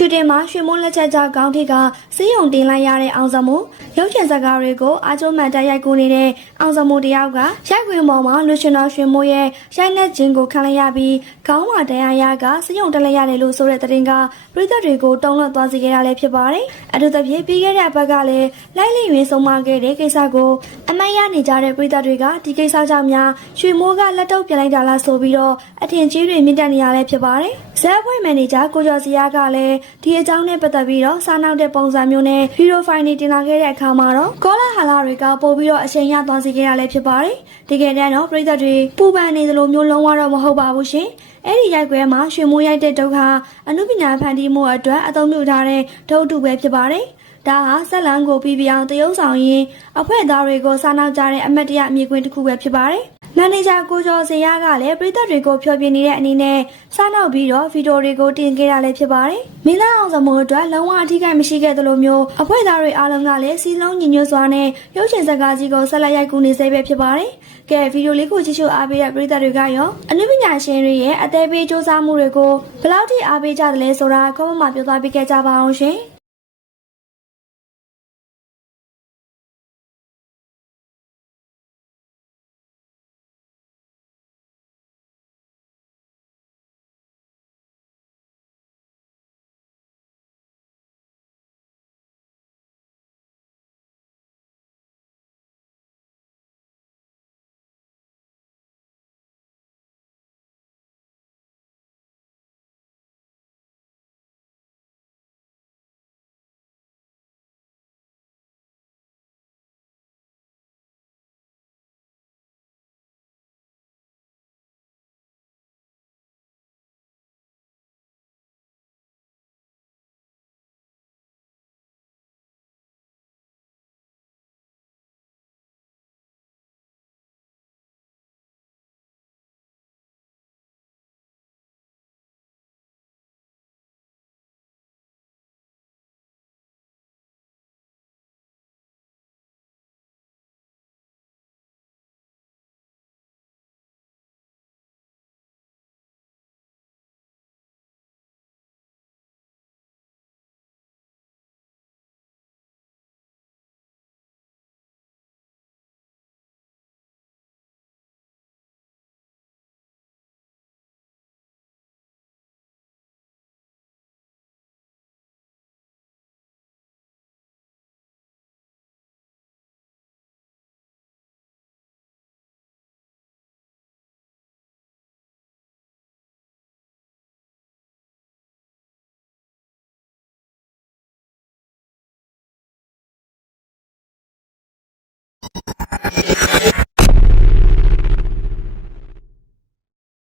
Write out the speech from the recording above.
ရှူတင်မှာရွှေမိုးလက်ချက်ကြောင့်ကောင်းထိပ်ကစေးရုံတင်လိုက်ရတဲ့အောင်စမိုးရုပ်ရှင်ဇာတ်ကားတွေကိုအာကျုံးမှန်တက်ရိုက်ကူနေတဲ့အောင်စမိုးတယောက်ကရိုက်ခွင်ပေါ်မှာလူရှင်တော်ရွှေမိုးရဲ့ရိုက်နှက်ခြင်းကိုခံလိုက်ရပြီးခေါင်းမှာတရားရကစေးရုံတက်လိုက်ရတယ်လို့ဆိုတဲ့သတင်းကပြည်သက်တွေကိုတုံ့လွှတ်သွားစေခဲ့တာလည်းဖြစ်ပါတယ်။အထူးသဖြင့်ပြီးခဲ့တဲ့အပတ်ကလည်းလိုက်လိမ့်ရင်ဆုံးမခဲ့တဲ့ကိစ္စကိုအမတ်ရနေကြတဲ့ပြည်သက်တွေကဒီကိစ္စကြောင့်များရွှေမိုးကလက်တော့ပြန်လိုက်တာလားဆိုပြီးတော့အထင်ကြီးတွေမြင့်တက်နေရလဲဖြစ်ပါတယ်။ဇက်ဖွဲ့မန်နေဂျာကိုကျော်စီယာကလည်းဒီအကြောင်းနဲ့ပတ်သက်ပြီးတော့စားနောက်တဲ့ပုံစံမျိုးနဲ့ဗီဒီယိုဖိုင်တွေတင်လာခဲ့တဲ့အခါမှာတော့ကောလာဟာလာတွေကပို့ပြီးတော့အချိန်ရသွားစေခဲ့ရလဲဖြစ်ပါတယ်။ဒီကနေ့တော့ပြည်သက်တွေပူပန်နေသလိုမျိုးလုံးဝတော့မဟုတ်ပါဘူးရှင်။အဲ့ဒီရိုက်ကွဲမှာရွှေမိုးရိုက်တဲ့ဒုက္ခအနုပညာဖန်တီးမှုအတွက်အသုံးပြုထားတဲ့ဒုတ်တုပဲဖြစ်ပါတယ်။ဒါဟာဇက်လန်ကိုပြီးပြောင်းတရုပ်ဆောင်ရင်အဖွဲ့သားတွေကိုစားနောက်ကြတဲ့အမတ်တရအမြင်ကွင်းတစ်ခုပဲဖြစ်ပါတယ်။မန်နေဂျာကိုကျော်စရာကလည်းပြည်သက်တွေကိုဖျော်ပြနေတဲ့အနေနဲ့စားနောက်ပြီးတော့ဗီဒီယိုတွေကိုတင်ခဲ့တာလည်းဖြစ်ပါတယ်။မင်းသားအောင်စမိုးအတွက်လုံးဝအထီးကိမရှိခဲ့သလိုမျိုးအဖွဲ့သားတွေအားလုံးကလည်းစီလုံးညီညွတ်စွာနဲ့ရုပ်ရှင်ဇာတ်ကားကြီးကိုဆက်လက်ရိုက်ကူးနေစေပဲဖြစ်ပါတယ်။ကဲဗီဒီယိုလေးကိုကြည့်ရှုအားပေးတဲ့ပြည်သက်တွေကရောအနုပညာရှင်တွေရဲ့အသေးပေးစူးစမ်းမှုတွေကိုဘယ်လောက်ထိအားပေးကြသလဲဆိုတာcommentမှာပြောသွားပေးခဲ့ကြပါအောင်ရှင်။